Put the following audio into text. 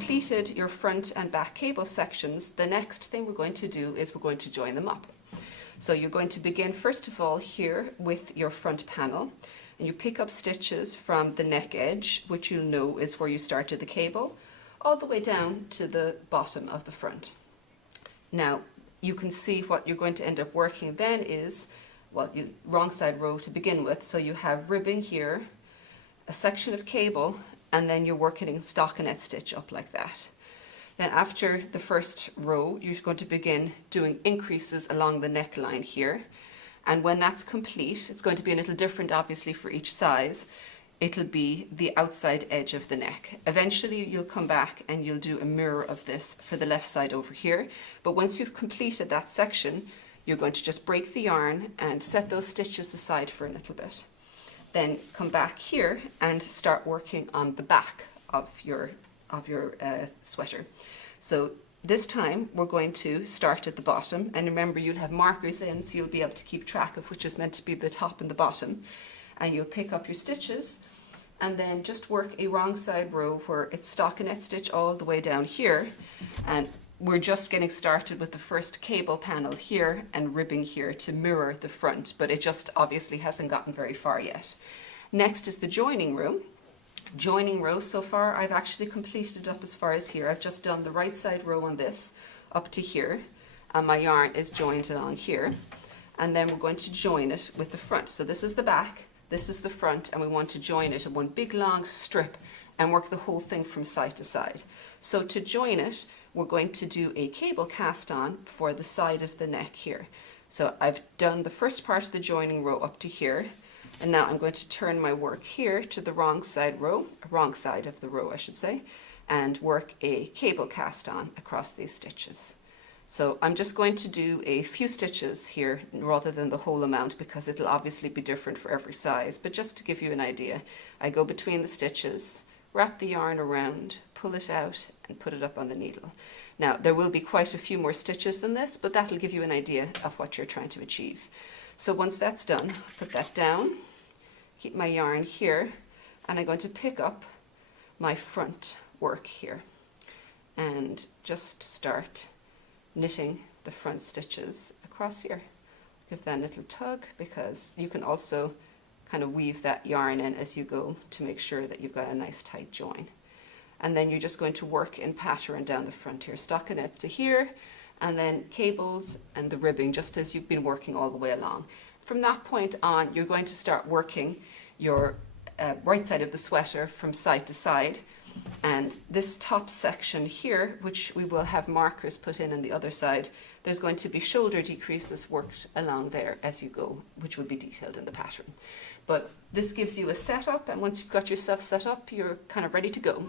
completed your front and back cable sections, the next thing we're going to do is we're going to join them up. So you're going to begin first of all here with your front panel, and you pick up stitches from the neck edge, which you'll know is where you started the cable, all the way down to the bottom of the front. Now you can see what you're going to end up working then is, well, wrong side row to begin with, so you have ribbing here, a section of cable, and then you're working stockinette stitch up like that. Then after the first row, you're going to begin doing increases along the neckline here. And when that's complete, it's going to be a little different obviously for each size. It'll be the outside edge of the neck. Eventually you'll come back and you'll do a mirror of this for the left side over here. But once you've completed that section, you're going to just break the yarn and set those stitches aside for a little bit. Then come back here and start working on the back of your sweater. So this time we're going to start at the bottom, and remember you'll have markers in so you'll be able to keep track of which is meant to be the top and the bottom, and you'll pick up your stitches and then just work a wrong side row where it's stockinette stitch all the way down here, and we're just getting started with the first cable panel here and ribbing here to mirror the front, but it just obviously hasn't gotten very far yet. Next is the joining row. Joining row, so far I've actually completed up as far as here. I've just done the right side row on this up to here, and my yarn is joined along here, and then we're going to join it with the front. So this is the back, this is the front, and we want to join it in one big long strip and work the whole thing from side to side. So to join it, we're going to do a cable cast on for the side of the neck here. So I've done the first part of the joining row up to here, and now I'm going to turn my work here to the wrong side of the row I should say, and work a cable cast on across these stitches. So I'm just going to do a few stitches here rather than the whole amount, because it'll obviously be different for every size, but just to give you an idea, I go between the stitches, wrap the yarn around, pull it out and put it up on the needle. Now there will be quite a few more stitches than this, but that'll give you an idea of what you're trying to achieve. So once that's done, put that down, keep my yarn here, and I'm going to pick up my front work here and just start knitting the front stitches across here. Give that a little tug, because you can also kind of weave that yarn in as you go to make sure that you've got a nice tight join. And then you're just going to work in pattern down the front here, stockinette to here, and then cables and the ribbing just as you've been working all the way along. From that point on, you're going to start working your right side of the sweater from side to side, and this top section here, which we will have markers put in on the other side, there's going to be shoulder decreases worked along there as you go, which will be detailed in the pattern. But this gives you a setup, and once you've got yourself set up, you're kind of ready to go.